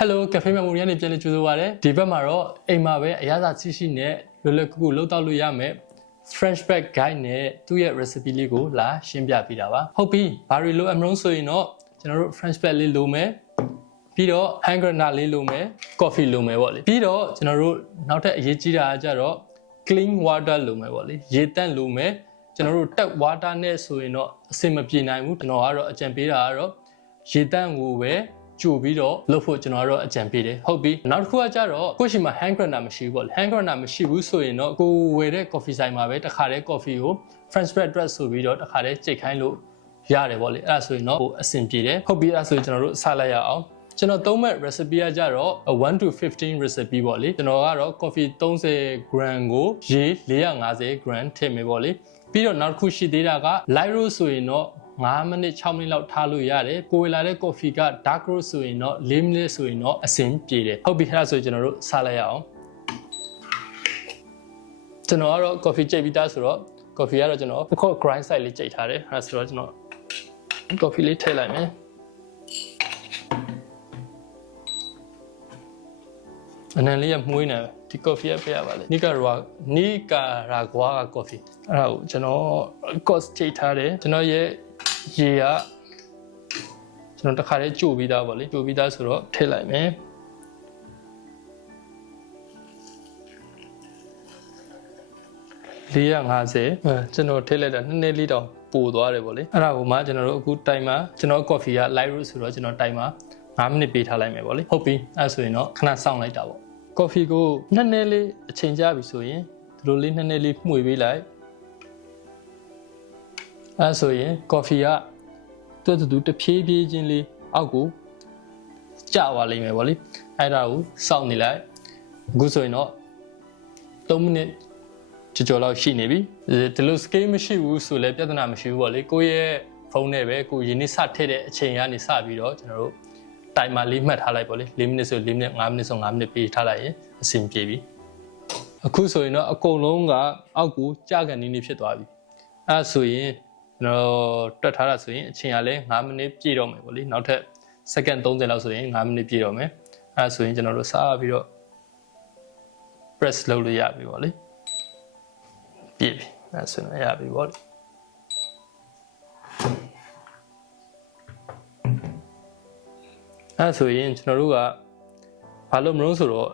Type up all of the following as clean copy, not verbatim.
Hello Cafe Memory နဲ့ပြန်လည်ကြိုဆိုပါရစေဒီဘက်မှာတော့အိမ်မှာပဲအရသာချိရှိနဲ့လွယ်လွယ်ကူကူလုပ်တော့လို့ရမယ် French bread guide နဲ့သူ့ရဲ့ recipe လေးကိုလာရှင်းပြပေးတာပါဟုတ်ပြီဘာတွေလိုအပ်မလို့ဆိုရင်တော့ကျွန်တော်တို့ French bread လေးလိုမယ်ပြီးတော့ hand grenade လေးလိုမယ် coffee လိုမယ်ပေါ့လေပြီးတော့ကျွန်တော်တို့နောက်ထပ်အရေးကြီးတာကကြတော့ clean water လိုမယ်ပေါ့လေရေတန့်လိုမယ်ကျွန်တော်တို့ tap water နဲ့ဆိုရင်တော့အဆင်မပြေနိုင်ဘူးကျွန်တော်ကတော့အကြံပေးတာကတော့ရေတန့်ကိုပဲကြိုပြီးတော့လုပ်ဖို့ကျွန်တော်တို့အကြံပေးတယ်ဟုတ်ပြီနောက်တစ်ခုကကြတော့ကိုရှိမှာ hand grenade မရှိဘူးပေါ့ hand grenade မရှိဘူးဆိုရင်တော့ကိုဝယ်တဲ့ coffee ဆိုင်မှာပဲတခါတည်း coffee ကို French bread dress ဆိုပြီးတော့တခါတည်းကြိတ်ခိုင်းလို့ရတယ်ပေါ့လေအဲ့ဒါဆိုရင်တော့အဆင်ပြေတယ်ဟုတ်ပြီအဲ့ဒါဆိုရင်ကျွန်တော်တို့စလိုက်ရအောင်ကျွန်တော်သုံးမဲ့ recipe ကကြတော့1 to 15 recipe ပေါ့လေကျွန်တော်ကတော့ coffee 30 gram ကိုရေ450 gram ထည့်မယ်ပေါ့လေပြီးတော့နောက်တစ်ခုရှိသေးတာက light roast ဆိုရင်တော့5မိနစ်6မိနစ်လောက်ထားလို့ရတယ်ကိုယ်လာတဲ့ coffee က dark roast ဆိုရင်တော့4မိနစ်ဆိုရင်တော့အဆင်ပြေတယ်ဟုတ်ပြီအဲ့ဒါဆိုကျွန်တော်တို့စလိုက်ရအောင်ကျွန်တော်ကတော့ coffee ကြိတ်ပြီးသားဆိုတော့ coffee ကတော့ကျွန်တော် grind size လေးကြိတ်ထားတယ်အဲ့ဒါဆိုတော့ကျွန်တော် coffee လေးထည့်လိုက်မယ်အနံလေးရမှုေးနေဒီ coffee ရပြရပါလေနီကာရာဂွာက coffee အဲ့ဒါကိုကျွန်တော် cost ချိန်ထားတယ်ကျွန်တော်ရဲ့ရေကကျွန်တော်တခါတည်းကြိုပြီးသားပေါ့လေကြိုပြီးသားဆိုတော့ထည့်လိုက်မယ်450ကျွန်တော်ထည့်လိုက်တာနည်းနည်းလေးတောင်ပိုသွားတယ်ပေါ့လေအဲ့ဒါကိုမှကျွန်တော်တို့အခုတိုင်မှာကျွန်တော် coffee က light roast ဆိုတော့ကျွန်တော်တိုင်မှာ5မိနစ်ပေးထားလိုက်မယ်ပေါ့လေဟုတ်ပြီအဲ့ဆိုရင်တော့ခဏစောင့်လိုက်တာပေါ့ coffee ကိုနည်းနည်းလေးအချိန်ကြာပြီဆိုရင်ဒီလိုလေးနည်းနည်းလေးမှုေပေးလိုက်အဲ့ဆိုရင် coffee ကတူတဖြည်းဖြည်းချင်းလေးအောက်ကိုကျသွားလိမ့်မယ်ပေါ့လေအဲ့ဒါကိုစောင့်နေလိုက်အခုဆိုရင်တော့3မိနစ်ကြော်လောက်ရှိနေပြီဒီလို scale မရှိဘူးဆိုလည်းပြဿနာမရှိဘူးပေါ့လေကိုယ့်ရဲ့ဖုန်းနဲ့ပဲကိုရင်းနှီးစထည့်တဲ့အချိန်ကနေစပြီးတော့ကျွန်တော်တို့တိုင်မာလေးမှတ်ထားလိုက်ပေါ့လေ4မိနစ်ဆို4မိနစ်5မိနစ်ဆို5မိနစ်ပေးထားလိုက်ရင်အဆင်ပြေပြီအခုဆိုရင်တော့အကုန်လုံးကအောက်ကိုကျကန်နေဖြစ်သွားပြီအဲ့ဆိုရင်ကျွန်တော်တွက်ထားတာဆိုရင်အချိန်ကလည်း5မိနစ်ပြည့်တော့မယ်ပေါ့လေနောက်ထပ်စက္ကန့်30လောက်ဆိုရင်5မိနစ်ပြည့်တော့မယ်အဲ့ဆိုရင်ကျွန်တော်တို့စားပြီးတော့ press လုပ်လို့ရပြီပေါ့လေပြည့်ပြီအဲ့ဆိုရင်ရပြီပေါ့လေအဲ့ဆိုရင်ကျွန်တော်တို့ကဘာလို့မလို့ဆိုတော့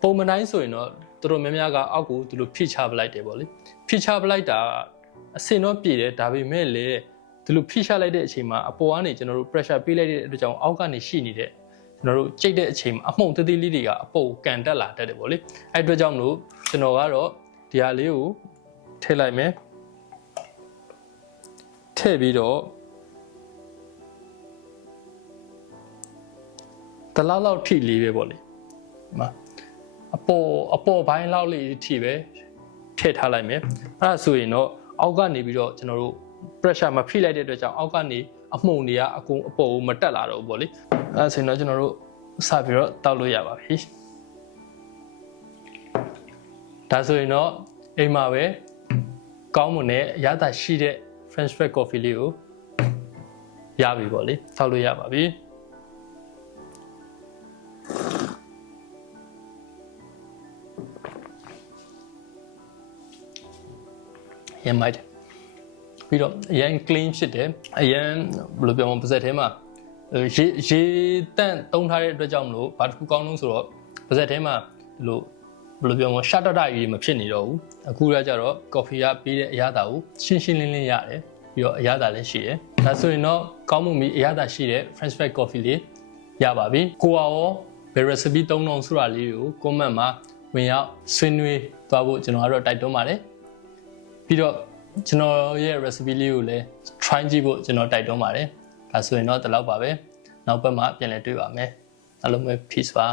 ပုံမှန်တိုင်းဆိုရင်တော့တော်တော်များများကအောက်ကိုဒီလိုဖိချပလိုက်တယ်ပေါ့လေဖိချပလိုက်တာအစင်တော့ပြည့်တယ်ဒါပေမဲ့လေဒီလိုဖိချလိုက်တဲ့အချိန်မှာအပေါ်ကနေကျွန်တော်တို့ pressure ပေးလိုက်တဲ့အတွက်ကြောင့်အောက်ကနေရှိနေတဲ့ကျွန်တော်တို့ကြိတ်တဲ့အချိန်မှာအမှုန်သေးသေးလေးတွေကအပေါ်ကန်တက်လာတတ်တယ်ပေါ့လေအဲ့အတွက်ကြောင့်မလို့ကျွန်တော်ကတော့ဒီဟာလေးကိုထည့်လိုက်မယ်ထည့်ပြီးတော့တလောက်ထိလေးပဲပေါ့လေဒီမှာအပေါ်ဘိုင်းလောက်လေးထိပဲထည့်ထားလိုက်မယ်အဲ့ဒါဆိုရင်တော့အောက်ကနေပြီးတော့ကျွန်တော်တို့ pressure မဖိလိုက်တဲ့အတွက်ကြောင့်အောက်ကနေအမှုန်တွေကအကုန်အပေါ်ကိုမတက်လာတော့ဘူးပေါ့လေအဲ့ဒါဆိုရင်တော့ကျွန်တော်တို့စပြီးတော့တောက်လို့ရပါပြီဒါဆိုရင်တော့အိမ်မှာပဲကောင်းမွန်တဲ့အရသာရှိတဲ့ French bread coffee လေးကိုရပြီပေါ့လေတောက်လို့ရပါပြီရမ်းမိုက်တယ်ပြီးတော့အရင် clean ဖြစ်တယ်အရင်ဘယ်လိုပြောမလဲပါဇက်ထဲမှာရေတန့်တုံးထားတဲ့အတွက်ကြောင့်မလို့ဘာတစ်ခုကောင်းလို့ဆိုတော့ပါဇက်ထဲမှာဒီလိုဘယ်လိုပြောမလဲရှတ်တရေမဖြစ်နေတော့ဘူးအခုကကြတော့ coffee ကပေးတဲ့အရသာကိုရှင်းရှင်းလင်းလင်းရတယ်ပြီးတော့အရသာလည်းရှိတယ်ဒါဆိုရင်တော့ကောင်းမှုမီအရသာရှိတဲ့ French bread coffee လေးရပါပြီကိုရောဘယ် recipe သုံးအောင်ဆိုတာလေးကို comment မှာဝင်ရောက်ဆွေးနွေးသွားဖို့ကျွန်တော်ကတော့တိုက်တွန်းပါတယ်ပြီးတော့ကျွန်တော်ရဲ့ recipe လေးကိုလည်း try ကြည့်ဖို့ကျွန်တော်တိုက်တွန်းပါတယ်ဒါဆိုရင်တော့ဒီလောက်ပါပဲနောက်ဘက်မှာပြန်လည်တွေ့ပါမယ်အားလုံးပဲ peace ပါ